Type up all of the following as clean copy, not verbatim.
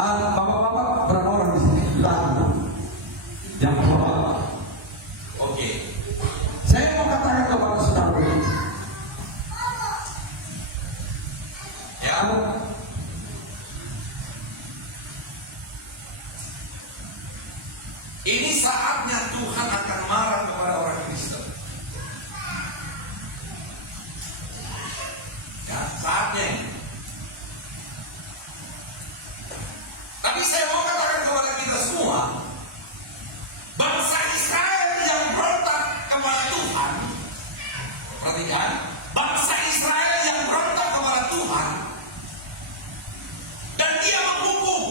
Bapak-bapak berapa orang di sini? Yang bapak. Oke. Saya mau katakan kepada saudara begini. Ya. Ini saatnya Tuhan akan marah kepada orang Kristen. Ya, saatnya ini. Tapi saya mau katakan kepada kita semua, bangsa Israel yang berontak kepada Tuhan, perhatikan, bangsa Israel yang berontak kepada Tuhan, dan dia menghukum.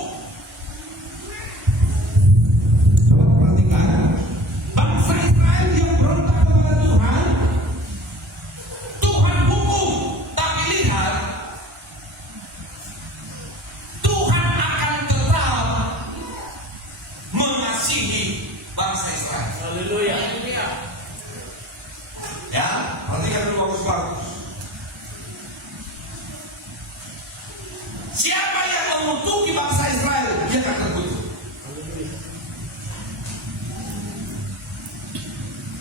Coba perhatikan, bangsa Israel yang berontak kepada Tuhan, Tuhan hukum. Tapi lihat, Tuhan akan tetap mengasihi bangsa Israel. Haleluya. Ya, perhatikan dulu bagus-bagus. Siapa yang mengutuki bangsa Israel, dia akan terkutuk.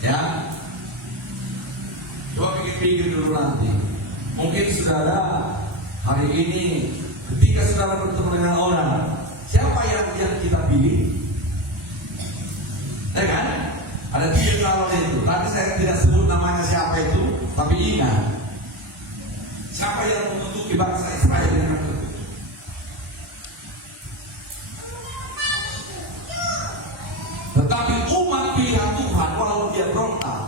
Ya, coba pikir-pikir dulu nanti. Mungkin saudara hari ini, ketika saudara bertemu dengan orang, siapa yang kita pilih? Ya kan? Ada 3 calon itu. Nanti saya tidak sebut namanya siapa itu, tapi ingat, siapa yang mengutuki bangsa Israel yang akan terkutuk. Tetapi umat pilihan Tuhan, walau dia berontak,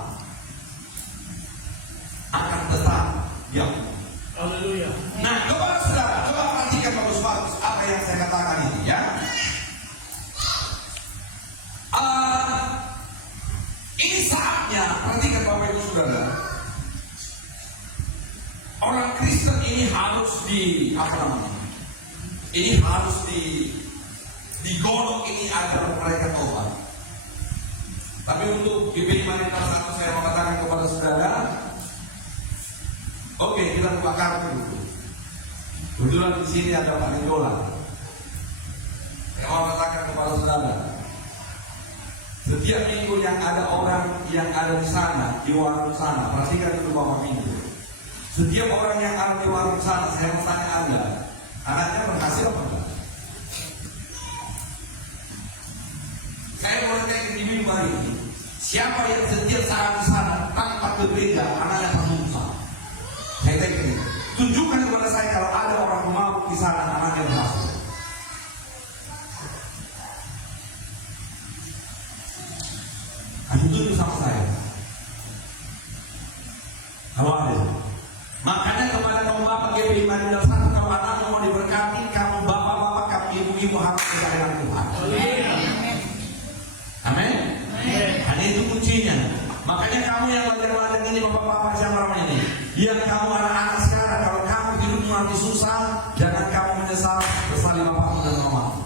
akan tetap diam. Haleluya. Nah, kepada saudara, coba perhatikan bagus-bagus apa yang saya katakan ini, ya. Ini saatnya, perhatikan Bapak Ibu Saudara, orang Kristen ini harus ini harus digodok ini agar mereka tobat. Tapi untuk GPI Manita 1 saya mau katakan kepada saudara, oke, kita buka kartu dulu. Kebetulan di sini ada Pak Nidola. Saya mau katakan kepada saudara, setiap minggu yang ada orang yang ada di sana, di warung sana, perhatikan dulu Bapak Minggu. Setiap orang yang ada di warung sana, saya mau tanya Anda, anaknya berhasil apa enggak? Saya mau tanya di minggu hari ini, siapa yang setiap saat di sana tanpa berbeda, anaknya berdosa? Saya tanya ini, tunjukkan kepada saya kalau ada orang mabuk di sana, anaknya berhasil. Itu sama saya. Kalau ada, makanya kepada kamu bapak GPI Manila 1, kalau anakmu mau diberkati, kamu bapak-bapak, kamu ibu-ibu harus percaya Tuhan. Amin. Hanya itu kuncinya. Makanya kamu yang ladang-ladang ini, bapak-bapak siapa namanya ini, yang kamu anak-anak sekarang, kalau kamu hidupmu nanti susah, jangan kamu menyesal bersalin bapakmu dan mamamu.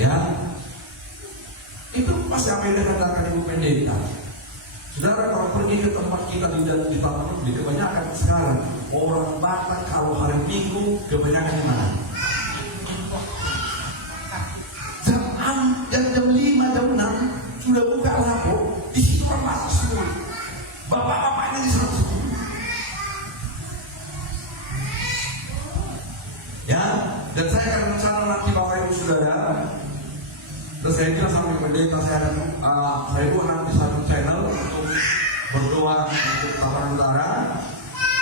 Ya, itu pasti apa yang dikatakan Ibu Pendeta. Saudara, kalau pergi ke tempat kita di Tapanuli, kebanyakan sekarang orang Batak kalau hari Minggu kebanyakan di mana? Jam 5, jam 6 sudah buka lapo, di situ orang Batak semua. Bapak-bapaknya di sana semua. Ya, dan saya akan rencana nanti Bapak Ibu Saudara. Terus saya bilang sama pendeta, saya buat nanti satu channel untuk berdoa untuk Tapanuli Utara,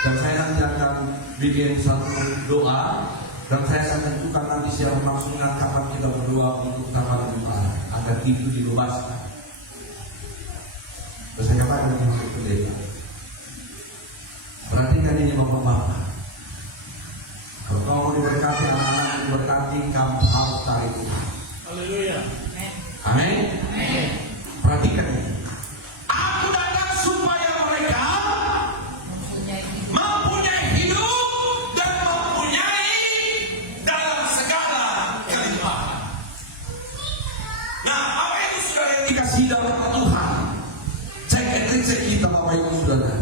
dan saya nanti akan bikin satu doa, dan saya akan tentukan nanti siapa maksudnya kapan kita berdoa untuk Tapanuli Utara agar itu dibebaskan. Terus saya katakan dengan pendeta, perhatikan ini bapak-bapak, kalau kamu mau diberkati, anak-anak diberkati, kamu harus cari Tuhan. Haleluya. Amin. Perhatikan ini. Aku datang supaya mereka mempunyai hidup dan mempunyai dalam segala kelimpahan. Nah, apa itu saudara yang dikasih dalam Tuhan? Cek kita Bapak Ibu Saudara,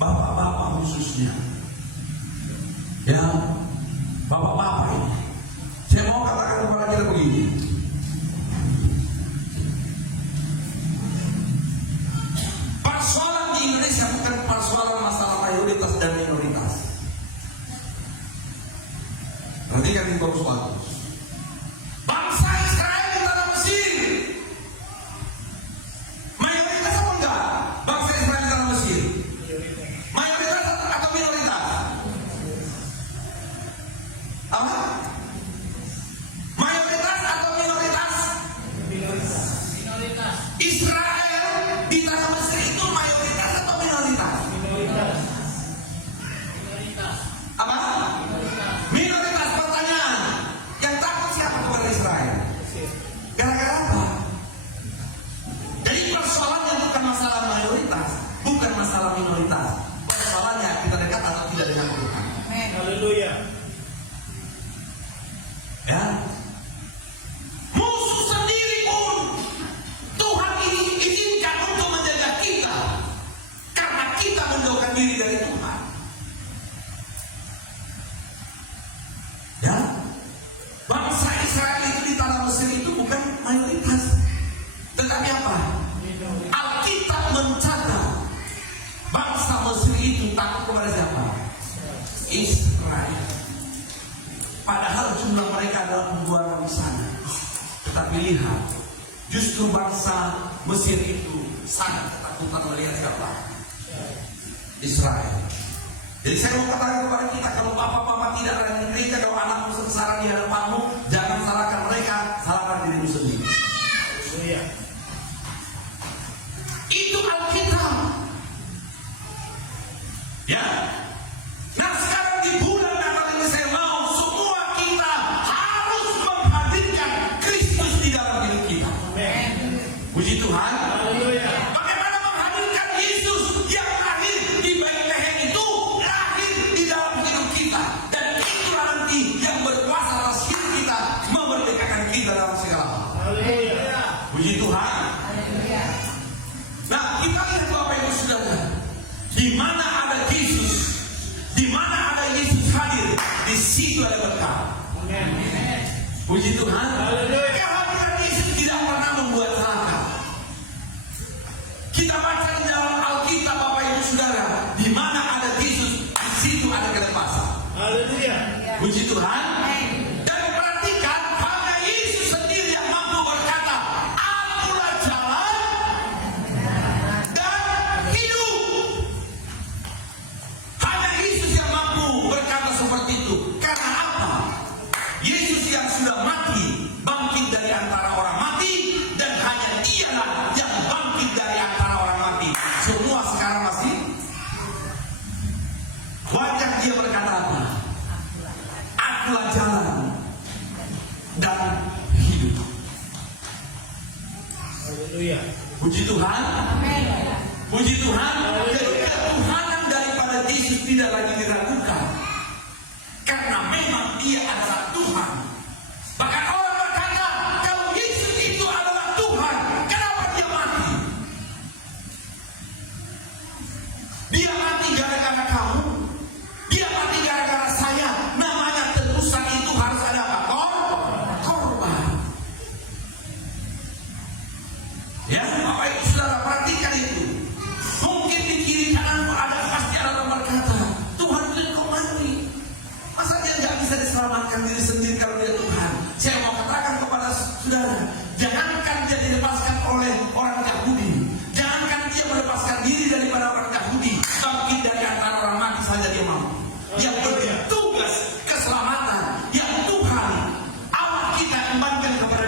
bapak-bapak khususnya. Ya, bapak-bapak ini, saya mau katakan kepada kita begini. Persoalan di Indonesia bukan persoalan masalah mayoritas dan minoritas. Perhatikan ini bagus-bagus. Bangsa Israel di tanah Mesir, mayoritas apa enggak? Bangsa Israel di tanah Mesir, mayoritas atau minoritas? Apa? Mayoritas atau minoritas? Minoritas. Israel di tanah Mesir itu mayoritas atau minoritas? Minoritas. Apa? Minoritas. Pertanyaan, yang takut siapa kepada Israel? Gara-gara apa? Jadi persoalannya bukan masalah mayoritas, bukan masalah minoritas. Persoalannya kita dekat atau tidak dekat Tuhan. Haleluya. Ya. Musuh sendiri pun Tuhan ini izinkan untuk menjaga kita karena kita menjauhkan diri dari Tuhan. Ya. Bangsa Israel itu di tanah Mesir itu bukan mayoritas, tetapi apa? Alkitab mencatat bangsa Mesir itu takut kepada siapa? Israel. Padahal jumlah mereka adalah pembuangan di sana. Tetapi lihat, justru bangsa Mesir itu sangat ketakutan melihat siapa? Israel. Jadi saya mau katakan kepada kita, kalau bapak-bapak tidak ada di gereja, kalau anakmu sengsara di hadapanmu, jangan salahkan mereka, salahkan dirimu sendiri. Haleluya. Itu Alkitab. Ya. Nah sekarang di bulan Natal ini saya mau semua kita harus menghadirkan Kristus di dalam hidup kita. Amin. Puji Tuhan. Haleluya. Bagaimana menghadirkan Yesus yang lahir di Bethlehem itu lahir di dalam hidup kita, dan itulah nanti yang berkuasa atas hidup kita, memerdekakan kita dalam segala hal. Haleluya. Puji Tuhan. Nah kita lihat Bapak Ibu Saudara, di mana ada Yesus, di mana ada Yesus hadir, di situ ada berkat. Amin. Puji Tuhan. Haleluya. Kehadiran Yesus tidak pernah membuat celaka. Kita baca di dalam Alkitab Bapak Ibu Saudara, di mana ada Yesus, di situ ada kelepasan. Haleluya. Puji Tuhan. Dan perhatikan, hanya Yesus sendiri yang mampu berkata, Akulah jalan dan hidup. Hanya Yesus yang mampu berkata seperti itu. Karena apa? Yesus yang sudah mati, bangkit dari antara orang mati, dan hanya Dialah yang bangkit dari antara orang mati. Semua sekarang masih wajah Dia berkata apa? Akulah jalan dan hidup. Haleluya. Puji Tuhan. Puji Tuhan. Jadi ketuhanan daripada Yesus tidak lagi diragukan, karena memang Dia adalah Tuhan. Bahkan orang berkata, kalau Yesus itu adalah Tuhan, kenapa Dia mati? Dia mati gara-gara kamu, Dia mati gara-gara saya. Namanya tebusan itu harus ada apa? Korban. Ya, Bapak Ibu Saudara, perhatikan itu. Mungkin di kiri kananmu ada, pasti ada orang berkata, Tuhan itu kok mati? Masa dia nggak bisa diselamatkan diri sendiri kalau dia Tuhan? Saya mau katakan kepada saudara, jangankan dia dilepaskan oleh orang Yahudi, jangankan dia melepaskan diri daripada orang Yahudi, bangkit dari antara orang mati saja dia mau. Yang bertugas keselamatan, yang Tuhan Allah kita kembalikan kepada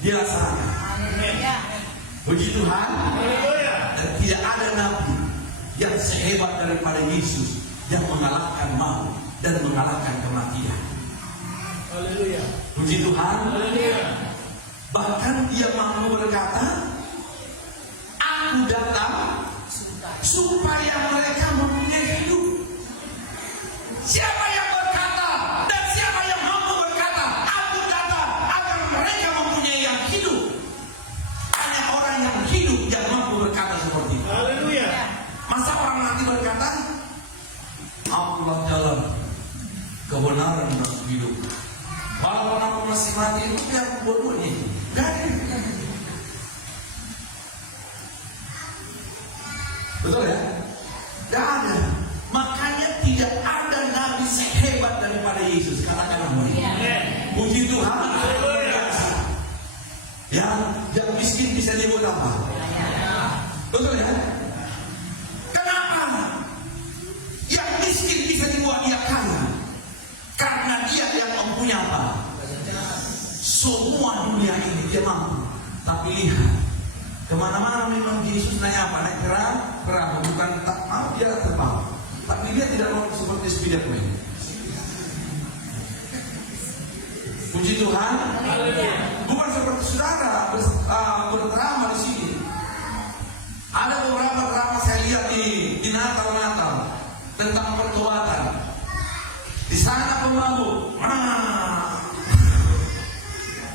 Dia laksanakan. Puji Tuhan. Haleluya. Dan tidak ada nabi yang sehebat daripada Yesus yang mengalahkan maut dan mengalahkan kematian. Haleluya. Puji Tuhan. Haleluya. Bahkan Dia mampu berkata, Aku datang supaya mereka mempunyai hidup. Siapa yang berkata dan siapa yang mampu berkata, Aku datang agar mereka mempunyai yang hidup? Hanya orang yang hidup yang mampu berkata seperti itu. Haleluya. Masa orang mati berkata, Akulah jalan Betul ya? Tidak ada. Makanya tidak ada nabi sehebat daripada Yesus. Katakan amin. Puji Tuhan. Yang miskin bisa dibuat apa? Betul ya? Kenapa? Yang miskin bisa dibuat dia kaya. Karena dia yang mempunyai apa? Semua dunia ini dia mampu. Tapi lihat, kemana-mana memang Yesus nanya apa? Naik perahu, bukan tak mau dia terbang. Tapi dia tidak mau seperti Spiderman. Puji Tuhan. Bukan seperti saudara berdrama di sini. Ada beberapa drama saya lihat di Natal tentang pertobatan. Di sana pemabuk.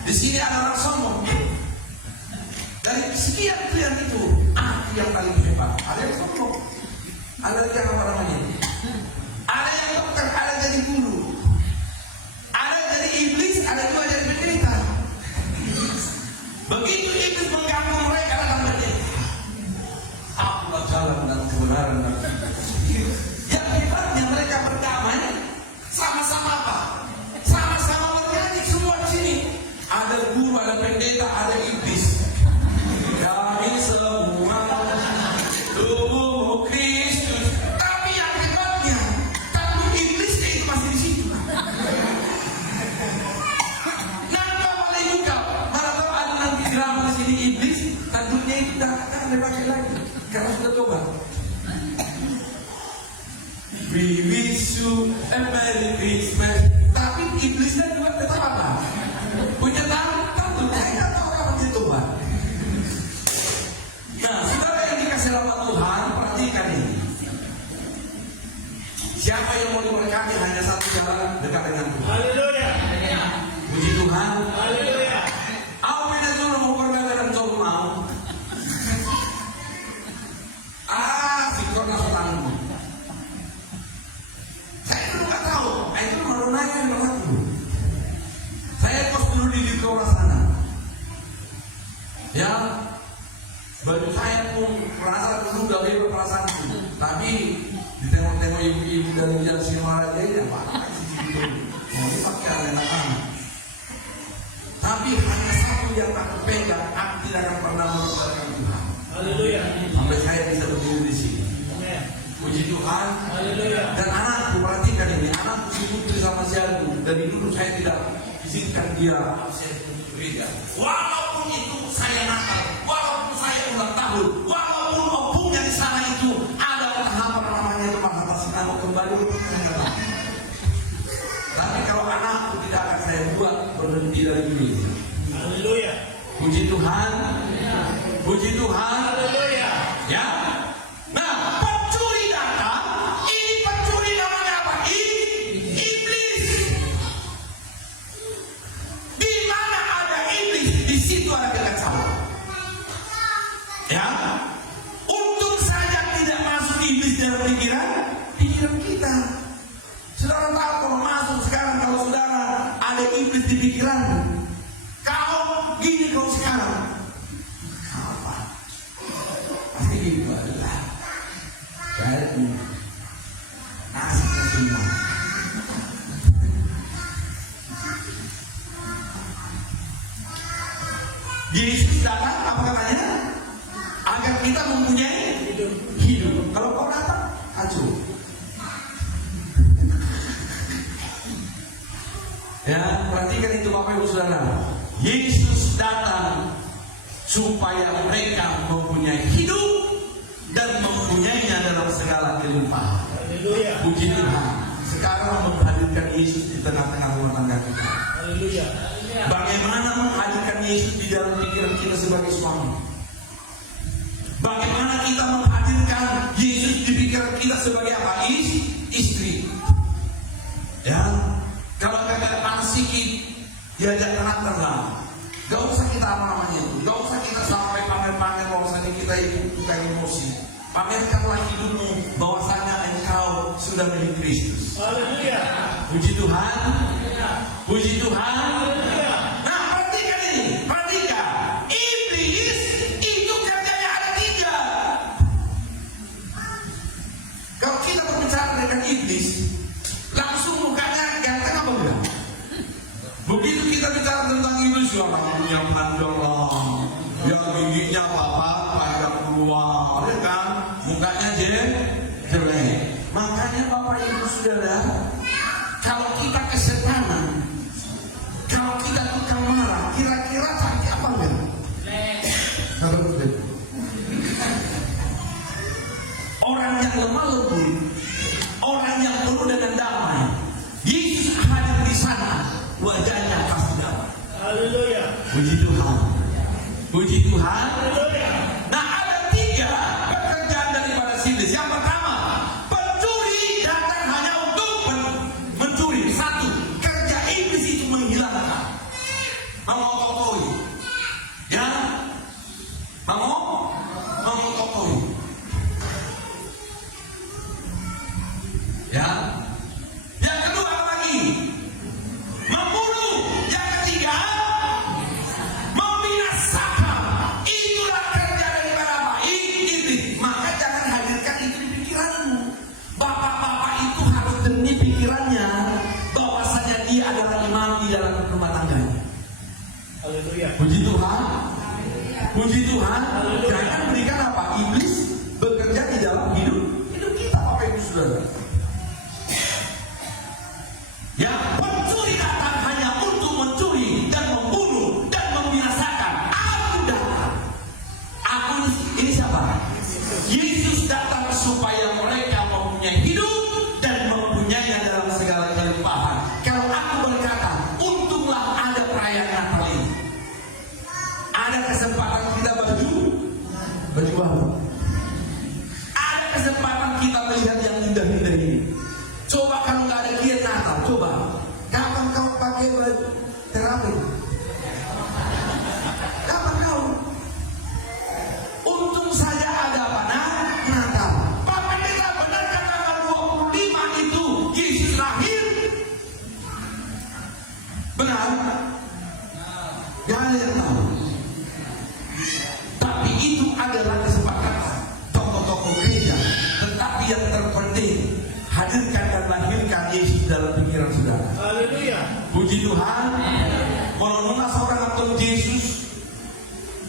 Di sini ada orang sombong. Dari sekian itu, aku yang paling hebat. Ada yang sombong. Ada yang apa namanya? Ada yang dokter, ada yang jadi guru. Ada yang jadi iblis, ada juga jadi penderita. Begitu iblis mengganggu mereka datang berjaya. Akulah jalan dan kebenaran dan yang hebatnya mereka berdamai. Sama-sama apa? Sama-sama bernyanyi semua di sini. Ada guru, ada pendeta, ada iblis. Kami semua tubuh Kristus. Tapi yang hebatnya, tanpa iblisnya itu masih di situ. Nggak boleh juga. Mana tahu ada nanti drama di sini iblis, tandunya itu tak akan dipakai lagi karena sudah tobat. We wish you a Merry Christmas. Tapi iblisnya juga tetap apa? Punya tandu, nggak tahu kapan dia tobat. Nah, saudara yang dikasih rahmat Tuhan, perhatikan ini. Siapa yang mau diberkati hanya satu jalan, dekat dengan Tuhan. Haleluya. Puji Tuhan. Haleluya. Apa yang dulu mau berbeda dan coba mau? Si korna setanggung. Saya dulu nggak tahu. Itu baru naik yang berlaku. Saya kos dulu di Dikora sana. Ya, baju saya pun merasa dulu gak bebas perasaan itu. Tapi ditengok-tengok ibu-ibu dari jalan Simara dia apa sih gitu. Mau dipakai oleh anak-anak. Tapi hanya satu yang aku pegang, aku tidak akan pernah melupakan Tuhan. Haleluya. Sampai saya bisa berdiri di sini. Amen. Puji Tuhan. Haleluya. Dan anakku, perhatikan ini, anakku si putri sama si aku. Dari dulu saya tidak izinkan dia absen untuk gereja. Walaupun itu saya Natal, walaupun saya ulang tahun, walaupun opungnya di sana itu ada apa namanya itu masa sinau kembali untuk menyerah. Tapi kalau anakku tidak akan saya buat berhenti dari gereja. Haleluya. Puji Tuhan. Puji Tuhan. Haleluya. Ya. Nah, pencuri datang. Ini pencuri namanya apa? Iblis. Di mana ada iblis, di situ ada kekacauan. Ya. Untung saja tidak masuk iblis dalam pikiran kita. Saudara tahu kalau masuk sekarang, kalau saudara ada iblis di pikiranmu, kau gini kau sekarang. Apa? Pasti itu adalah dari nasib semua. Yesus datang apa katanya? Agar kita mempunyai hidup. Kalau kau datang, hancur. Ya, perhatikan itu Bapak Ibu Saudara. Yesus datang supaya mereka mempunyai hidup dan mempunyainya dalam segala kelimpahan. Haleluya. Puji Tuhan. Sekarang menghadirkan Yesus di tengah-tengah rumah tangga kita. Haleluya. Bagaimana menghadirkan Yesus di dalam pikiran kita sebagai suami? Bagaimana kita menghadirkan Yesus di pikiran kita sebagai apa? Istri. Ya, kalau kagak panas sikit, diajak tenang. Gak usah kita apa namanya itu. Gak usah kita sampai pamer-pamer bahwasanya kita itu bukan emosi. Pamerkanlah hidupmu bahwasanya engkau sudah milik Kristus. Haleluya. Puji Tuhan. Puji Tuhan. Haleluya. Nah, perhatikan ini. Perhatikan. Iblis itu kerjanya ada 3. dengan iblis, langsung mukanya ganteng apa enggak? Begitu kita bicara tentang iblis, ya rambutnya panjang lah, ya giginya panjang keluar, ya kan? Mukanya jelek. Makanya Bapak Ibu Saudara, kalau kita kesetanan, kalau kita tukang marah, kira-kira cantik apa enggak? Orang yang lemah lembut, orang yang penuh dengan damai, Yesus hadir di sana, wajahnya pasti damai. Haleluya. Puji Tuhan. Puji Tuhan. Haleluya. Nah, ada 3 pekerjaan daripada iblis. Yang pertama, pencuri datang hanya untuk mencuri. 1, kerja iblis itu menghilangkan, mengokohi. Ya, mengokohi. Ya, yang kedua apa lagi? Membunuh. Yang ketiga, membinasakan. Itulah kerja daripada apa? Iblis. Maka jangan hadirkan itu di pikiranmu. Bapak-bapak itu harus jernih pikirannya bahwasanya dia adalah imam di dalam rumah tangganya. Haleluya. Puji Tuhan. Puji Tuhan. Jangan berikan apa? Iblis bekerja di dalam hidup kita, Bapak Ibu Saudara. Ya, pencuri datang hanya untuk mencuri dan membunuh dan membinasakan. Aku datang. Ini siapa? Yesus datang supaya mereka mempunyai hidup dan mempunyainya dalam segala kelimpahan. Kalau aku berkata, untunglah ada perayaan Natal ini. Ada kesempatan kita baju baru. Ada kesempatan kita melihat yang indah-indah ini. Coba kalau nggak ada giat Natal, coba kapan kau pakai baju terapi? Kapan kau? Untung saja ada apa? Natal. Pak Pendeta, benarkah tanggal 25 itu Yesus lahir? Benar? Gak ada yang tahu. Tapi itu adalah kesepakatan tokoh-tokoh gereja. Tetapi yang terpenting, hadirkan dan lahirkan Yesus dalam pikiran saudara. Haleluya. Puji Tuhan. Kalau nuna seorang atau Yesus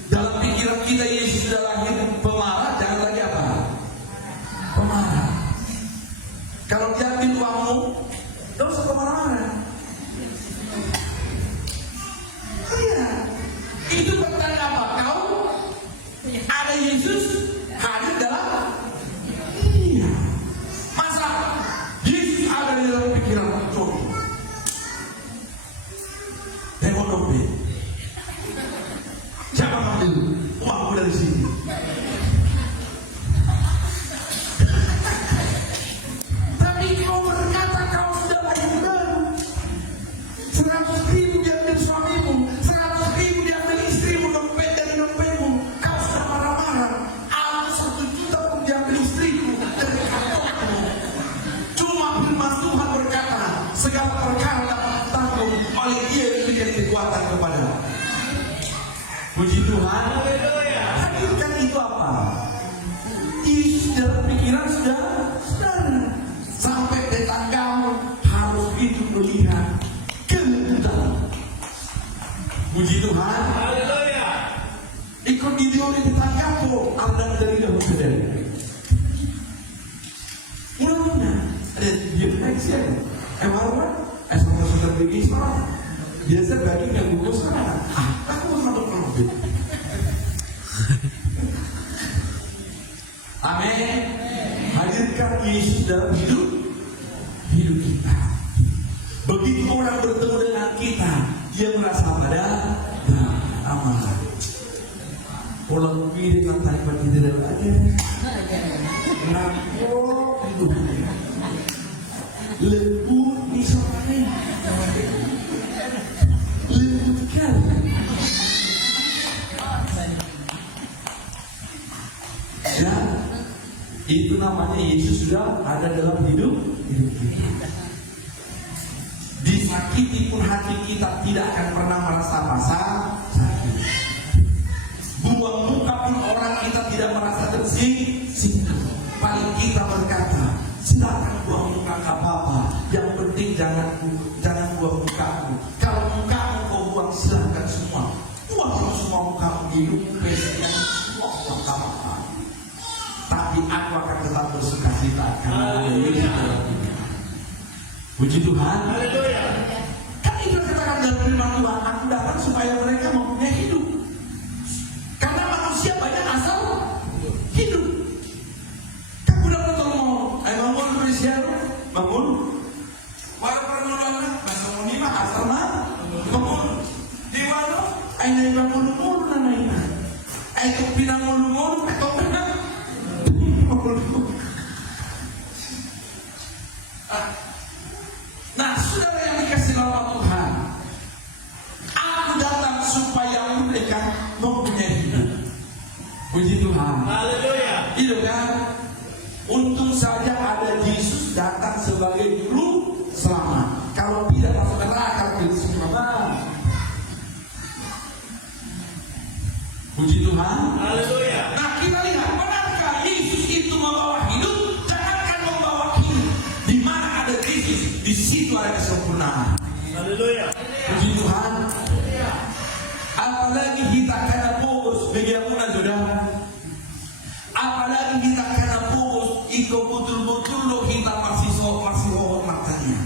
dalam pikiran kita, Yesus sudah lahir pemarah, jangan lagi apa? Pemarah. Kalau diambil uangmu, gak usah pemarah-marah. Iya. Itu bertanda apa? Kau ada Yesus hadir dalam. Iya. Masa Yesus ada di dalam pikiran coba. Tengok dompet. Siapa ngambil uangmu dari sini? Tapi kau berkata kau sudah lahir baru. 100.000 diambil suamimu, 100.000 diambil istrimu, dompet dari dompetmu. Kau sudah marah-marah. Aku 1 juta pun diambil istriku dari kantongmu. Cuma firman Tuhan berkata, segala perkara dapat ditanggung oleh Dia yang memberikan kekuatan kepada. Puji Tuhan. Hadirkan itu apa? Yesus dalam pikiran sudah sampai tetanggamu harus itu melihat kemudahan. Puji Tuhan. Haleluya. Ikut video di tetanggamu, Anda dari dahulu saudara. Mudah-mudahan ada video next ya. Emarwan, sama saudara begini sekarang. Biasa bagi yang buku sekarang. Aku mau satu profit. Amin. Hadirkan Yesus dalam hidup kita. Begitu orang bertemu dengan kita, dia merasa pada aman. Pulang pilih dengan tanpa tidak aja. Ngampok itu. Lembut misalnya. Lembutkan. Ya, itu namanya Yesus sudah ada dalam hidup kita. Disakiti pun hati kita tidak akan pernah merasa sakit. Buang muka pun orang kita tidak merasa tersinggung. Paling kita berkata, Silakan buang muka nggak apa-apa. Yang penting jangan buang mukamu. Kalau mukamu kau buang silakan semua. Buang semua mukamu di lumpes yang semua buang nggak apa-apa. Tapi aku akan tetap bersuka cita karena ada Yesus dalam hidup. Puji Tuhan. Haleluya. Kan itu katakan dalam firman Tuhan, aku datang supaya mereka mempunyai hidup. Karena manusia banyak asal hidup. Kamu dapat tolong bangun Malaysia, bangun. Walaupun nolaknya, masa mau lima asal mana? Bangun. Di mana? Aina yang mulu-mulu namanya. Itu pinang mulu-mulu, atau pinang mulu-mulu. Nah, saudara yang dikasih nama Tuhan, aku datang supaya mereka mempunyai hidup. Puji Tuhan. Haleluya. Itu kan, untung saja ada Yesus datang sebagai juru selamat. Kalau tidak masuk neraka Yesus selamat. Puji Tuhan. Haleluya. Nah, kita lihat benarkah Yesus itu membawa hidup? Jangankan membawa hidup. Di mana ada Yesus, di situ ada kesempurnaan. Haleluya. Puji Tuhan. Apalagi kita kena fokus bagaimana saudara? Apalagi kita kena fokus, ikut betul-betul lo kita masih hormatnya.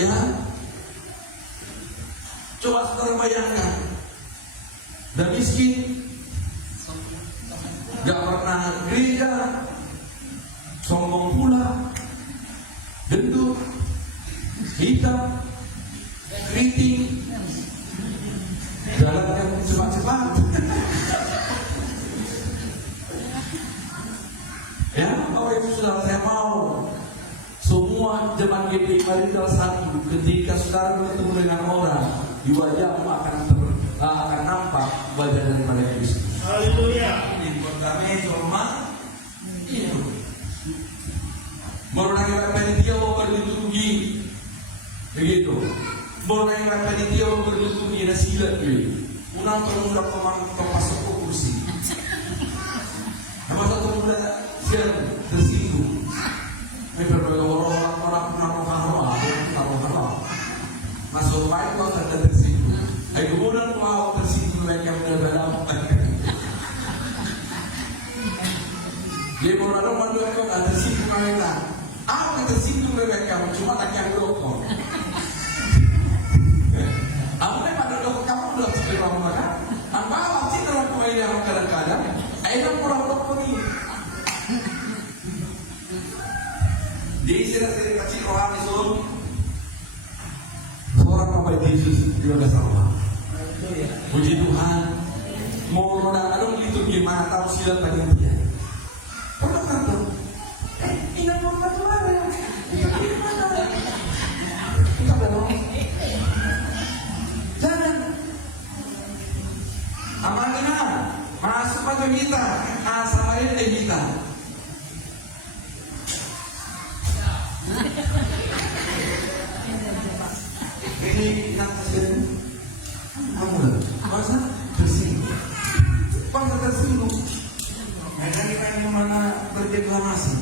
Ya. Coba saudara bayangkan. Dan miskin, gak pernah gereja, sombong pula, gendut, hitam, keriting, jalan yang cepat-cepat. Ya, Bapak Ibu Saudara, saya mau semua jemaat GPI Marindal 1 ketika saudara bertemu dengan orang, di wajahmu akan nampak wajah daripada Kristus. Haleluya. Di kota cuma itu. Mengenai panitia berliturgi begitu. Mengenai panitia berliturgi nasilat gitu. Unang pemuda pasok kursi. Nama satu muda silat tersinggung. Berbagai orang naruh masuk baik kau tak tersinggung. Kemudian mau tersinggung mereka dalam. Dia berlalu mandor kau tak tersinggung mereka. Apa tersinggung mereka? Cuma tak yang rokok. Aku ni pada rokok kamu belum seberapa mana? Apa sih rokok ini yang kadang-kadang? Ayo kurang rokok ni. Di sini kecil orang itu seorang Bapak Yesus juga sama. Puji Tuhan. Mau orang itu gimana tahu silat bagi dia. Pernah kata, ini mau batu mana? Kita belum. Jangan. Amannya masuk pada kita, sama ini kita. Ini nak kasih kamu lah, masa tersinggung, bangsa tersinggung. Mereka yang mana berdeklamasi,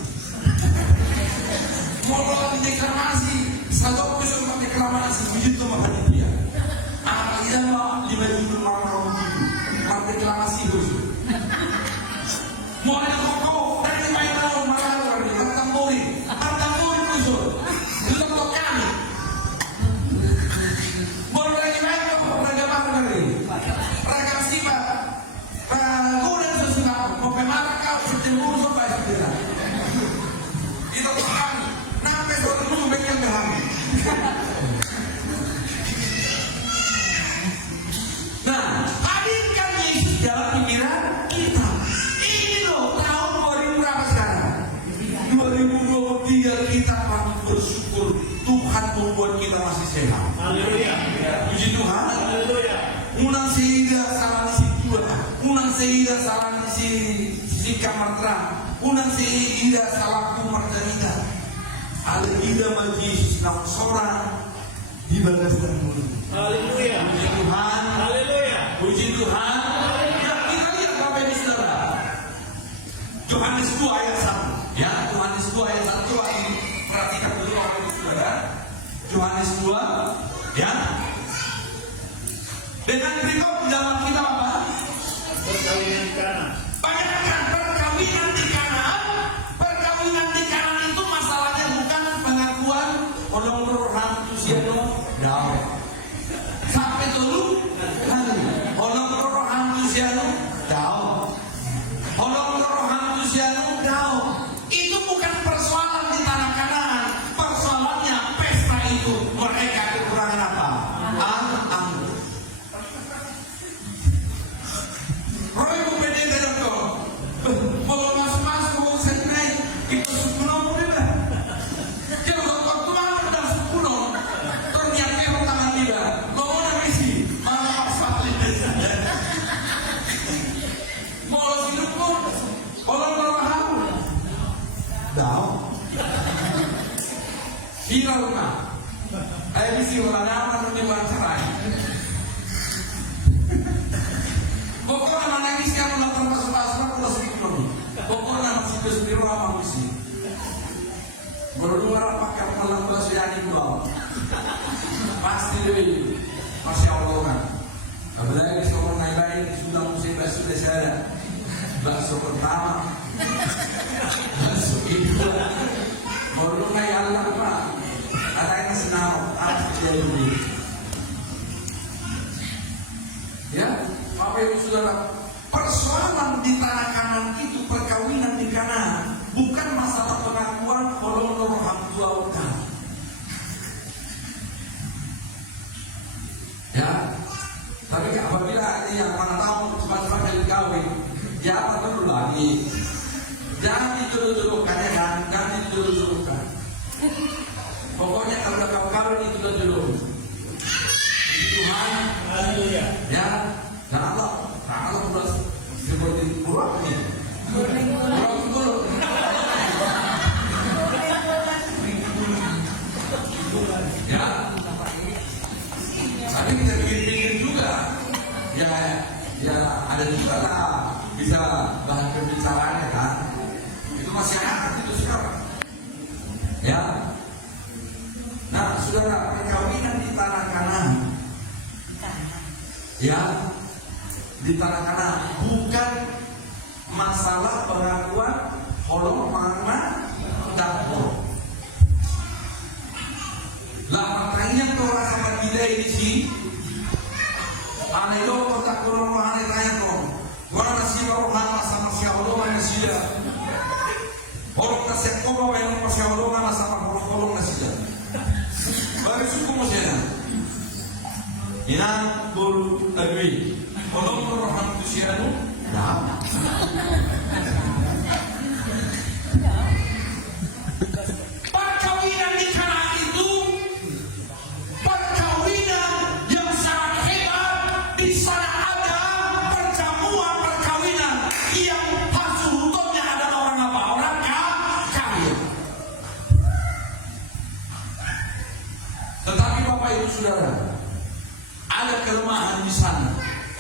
mau deklamasi, satu besok deklamasi, begitu makanya dia. Iya mah 5.000 orang begitu, deklamasi khusus. Mau ada pokok, dari main tahu malah lagi, tamburi khusus, itu tokan. Nah, hadirkan Yesus dalam pikiran kita. Ini loh tahun 2000 berapa sekarang? 2023 kita patut bersyukur Tuhan membuat kita masih sehat. Haleluya. Puji Tuhan. Haleluya. Unang sehingga salah si dua, unang sehingga salah si kamar terang, unang sehingga salah kumar cerita. Haleluya bagi Yesus nama seorang di bagas termulu. Haleluya. Puji Tuhan. Haleluya. Puji Tuhan. Yang kita lihat Bapak Ibu Saudara. Yohanes 2 ayat 1. Ya, Yohanes 2 ayat 1 lagi. Perhatikan dulu Bapak Ibu Saudara. Yohanes 2 ya. Dengan berikut dalam kitab apa? Perkawinan di Kana. Bayangkan perkawinan di Kanaan. Perkawinan di Kanaan itu masalahnya bukan pengakuan orang rohan tusiano dawe. Sampai dulu orang rohan tusiano dawe. Orang rohan tusiano dawe. Itu bukan persoalan di tanah Kanaan. Persoalannya pesta itu mereka kekurangan apa? Anggur. Roy pwede ka lang to. Mau mas-mas mau senay. Ito sukulong mo nila. Kaya waktu tumahan ng sukulong, ternyata yung tangan nila. Mau na misi. Mga kapsalit. Mau sinupon. Walang narahaw. Daw. Hiraw na. Ay misi wala naman ng ibang saray. Pokoknya menangis kan melakukan pasrah kalau sedikit. Pokoknya masih bersebiru apa misi. Berdua pakai malam belasani dua. Pasti deh. Masya Allah kan. Apalagi seorang lain sudah musim sudah saya. Bakso pertama. Bakso kedua. Berdua ya Allah pak. Ada yang senang. Ada yang ini. Ya. Bapak Ibu Saudara, persoalan di tanah Kanaan itu perkawinan di Kanaan bukan masalah pengakuan kalau orang tua udah. Ya, tapi apabila yang mana tahu cepat-cepat jadi kawin, ya apa perlu lagi? Jangan dituduh-tuduhkan ya kan, jangan dituduh-tuduhkan. Pokoknya kalau udah kawin itu udah dulu. Tuhan, Haleluya. ya. Nah Allah udah seperti kurang nih. Kurang dulu. Ya. Tapi kita pikir-pikir juga. Ya ada juga lah bisa bahan pembicaraannya kan. Itu masyarakat itu sekarang. Ya. Nah, saudara, perkawinan di tanah Kanaan. Ya. Di tanah Kanaan bukan masalah pengakuan holong mana dapur. Lah makanya orang sama kita ini sih. Aneh lo kontak orang aneh tanya kok. Orang nasi orang sama siapa orang nasi dia. Orang kasih koba yang masih orang sama orang nasi dia. Baru suku masih. Ina bolu agri. Kalau orang tusiano, dah. Perkawinan di Kanaan itu perkawinan yang sangat hebat. Di sana ada perjamuan perkawinan yang hasilnya adalah orang apa? Orang kaya. Tetapi Bapak Ibu Saudara, ada kelemahan di sana.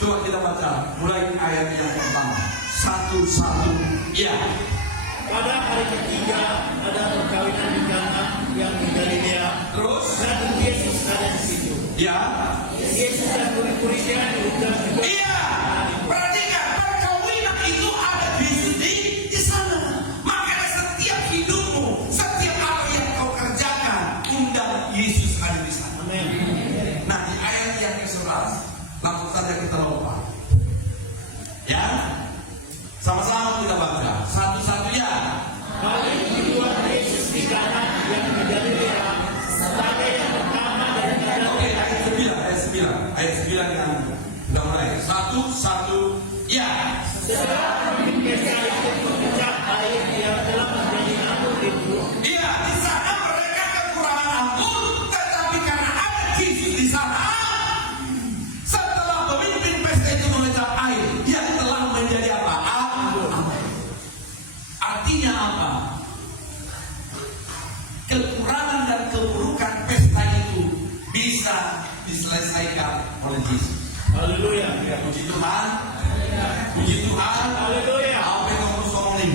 Coba kita baca mulai ayat yang pertama. 1 ya. Pada hari ketiga ada perkawinan di Kana yang di Galilea. Terus Dan Yesus ada di situ. ya. Yesus dan murid-muridnya diundang juga. Iya. Perhatikan perkawinan itu ada Yesus di sana. Maka setiap hidupmu, setiap apa yang kau kerjakan, undang Yesus ada di sana. Amin. Nah di ayat yang ke-11 langsung saja kita lompat. Ya, sama-sama kita baca. Satu-satu ya. Kali kedua Yesus di Kana yang di Galilea sebagai yang pertama dari Kana. Oke, ayat 9 yang sudah mulai. Satu-satu ya. Setelah pesta itu pemecah air yang telah menjadi anggur itu. Iya, di sana mereka kekurangan anggur, tetapi karena ada Yesus di sana, setelah pemimpin pesta itu memecah air, yang telah menjadi apa? Anggur. Artinya apa? Kekurangan dan keburukan pesta itu bisa diselesaikan oleh Yesus. Haleluya. Puji Tuhan. Puji Tuhan. Haleluya. Apa yang kamu ngomongin?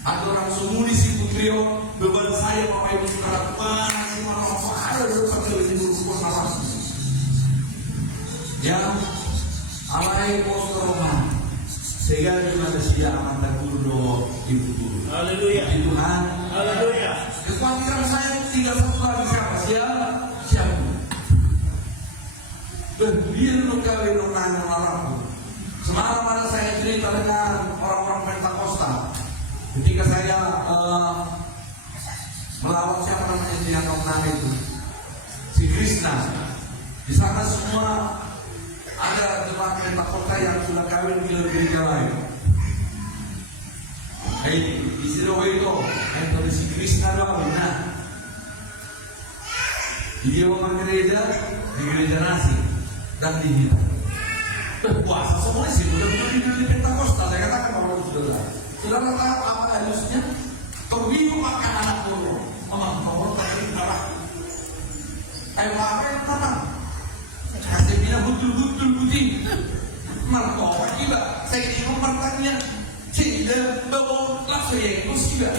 Ada orang sumuli si putrio beban saya Bapak Ibu Saudara mana sih malah ada depan dari dulu malah. Ya, alai postroman. Sehingga kita siap dan guru ibu guru. Haleluya. Tuhan. Haleluya. Kekhawatiran saya tinggal satu lagi siapa? Dia lu kawin nanya orang. Semalam ada saya cerita dengan orang-orang Pentakosta. Ketika saya melawat siapa namanya yang nama itu, si Krishna. Di sana semua ada jemaat Pentakosta yang sudah kawin di gereja lain. Di Sidowo itu, dari si Krishna doang. Nah, di rumah gereja, di gereja nasi dan di hitam. Puasa semua sih udah di Pentakosta. Saya katakan bahwa saudara tahu apa harusnya? Terwinu makan anak burung. Mama tadi arah. Ayo apa yang tanam? Kasih bina betul putih. Mertua juga. Saya kira pertanyaan. Sehingga bawa langsung ya itu sih gak.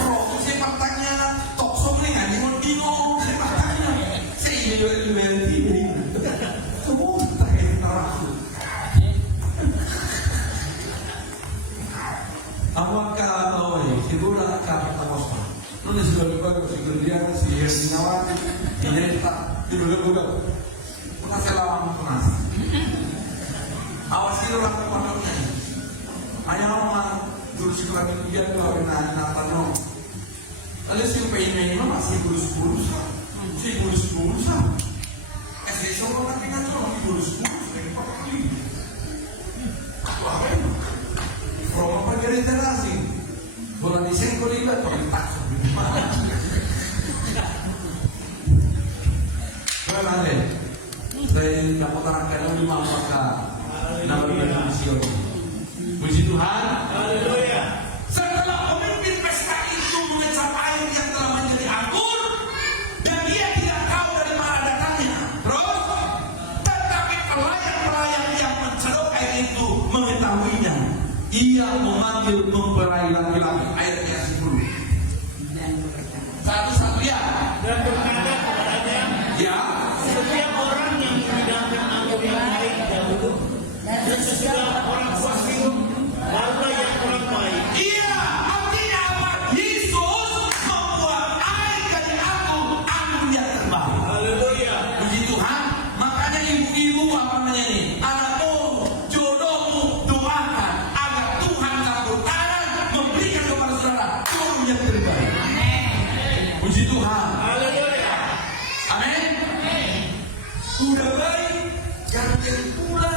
Proses saya pertanyaan. Tok somlingan di mau bingung. Saya pertanyaan. Saya juga ini. Semua terkait terakhir. Apakah siguro nakakatakosta? Nung nasilalupan ko siguro diyan si Herminawan, Ineta, tinulog-ulog. Makasalaman ko na. Awas sila lang ko ano niya. Ayaw naman, dulu siguro kami diyan ko na natanong. Alas yung pahinay mo, masih bulus-bulus ha. Si bulus-bulus ha. Kasi sa mga pinatulong, bulus-bulus. Bakit? Roma pagkirita nasi. Bulan desain ko libat, pagkitak sa bimana. Kaya saya dapat terangkan lima apakah nama Indonesia. Puji Tuhan. Haleluya. Setelah pemimpin pesta itu mencapai yang telah menjadi anggur dan dia tidak tahu dari mana datangnya. Terus, tetapi pelayan-pelayan yang menceruk air itu mengetahuinya. Ia memanggil mempelai laki-laki airnya 10. Satu-satu ya. Dan berkata kepadanya, Ya. setiap orang yang menghidangkan anggur yang baik dahulu, dan sesudah orang puas minum, barulah yang kurang baik. Iya, artinya apa? Yesus membuat air dari anggur yang terbaik. Haleluya. Puji Tuhan. Makanya ibu-ibu apa namanya nih? Anakmu, jodohmu, doakan agar Tuhan campur tangan memberikan kepada saudara jodoh yang terbaik. Puji Tuhan. Haleluya. Amin. Udah baik, gantian pula,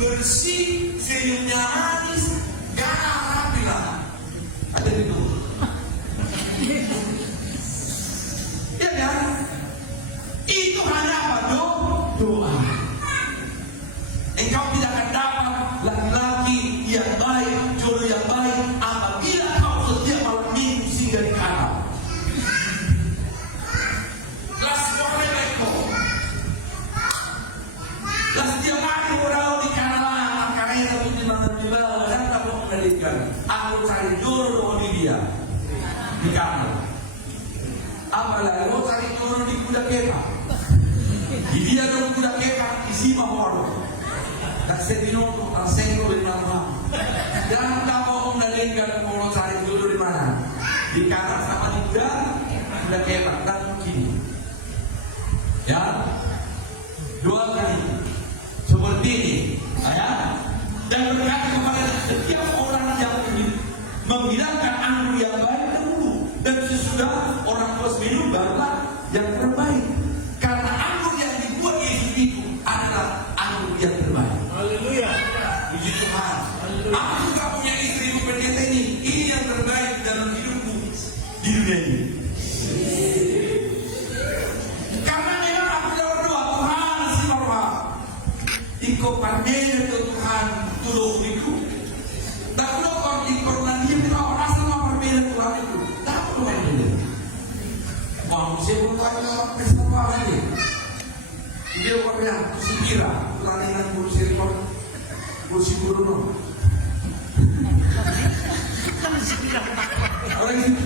bersih, senyumnya manis, gak rapi lah. Ada itu. Ya kan? Itu hanya apa? Doa. Engkau tidak akan dapat laki-laki yang baik, jodoh yang baik apabila kau setiap malam minggu singgah di kanal. Kelas boleh leko. Kelas setiap hari orang di kanal karena itu di mana dan kamu mengalihkan. Aku cari jodoh di dia di kanal. Apalagi mau cari jodoh di kuda kepa. Di dia dong kuda kepa isi mahal. Tak sedino rasengko di mana. Dan kamu mengalihkan mau cari jodoh di mana? Di kanal sama di kuda kepa dan kini. Ya, 2 kali seperti ini, ya. Dan berkata kepada setiap orang yang menghidangkan anggur yang baik dahulu dan sesudah orang puas minum barulah yang terbaik. Karena anggur yang dibuat Yesus itu adalah anggur yang terbaik. Haleluya. Puji Tuhan. Aku juga punya istri pendeta ini yang terbaik dalam hidupku di dunia ini. Iko pandai ke Tuhan tolong itu. Tak perlu kau ikut nanti kita orang sama berbeda Tuhan itu. Tak perlu pandai. Bang, saya pun tanya orang pesta apa lagi. Dia orang yang sekira Tuhan dengan kursi guru no. Orang situ.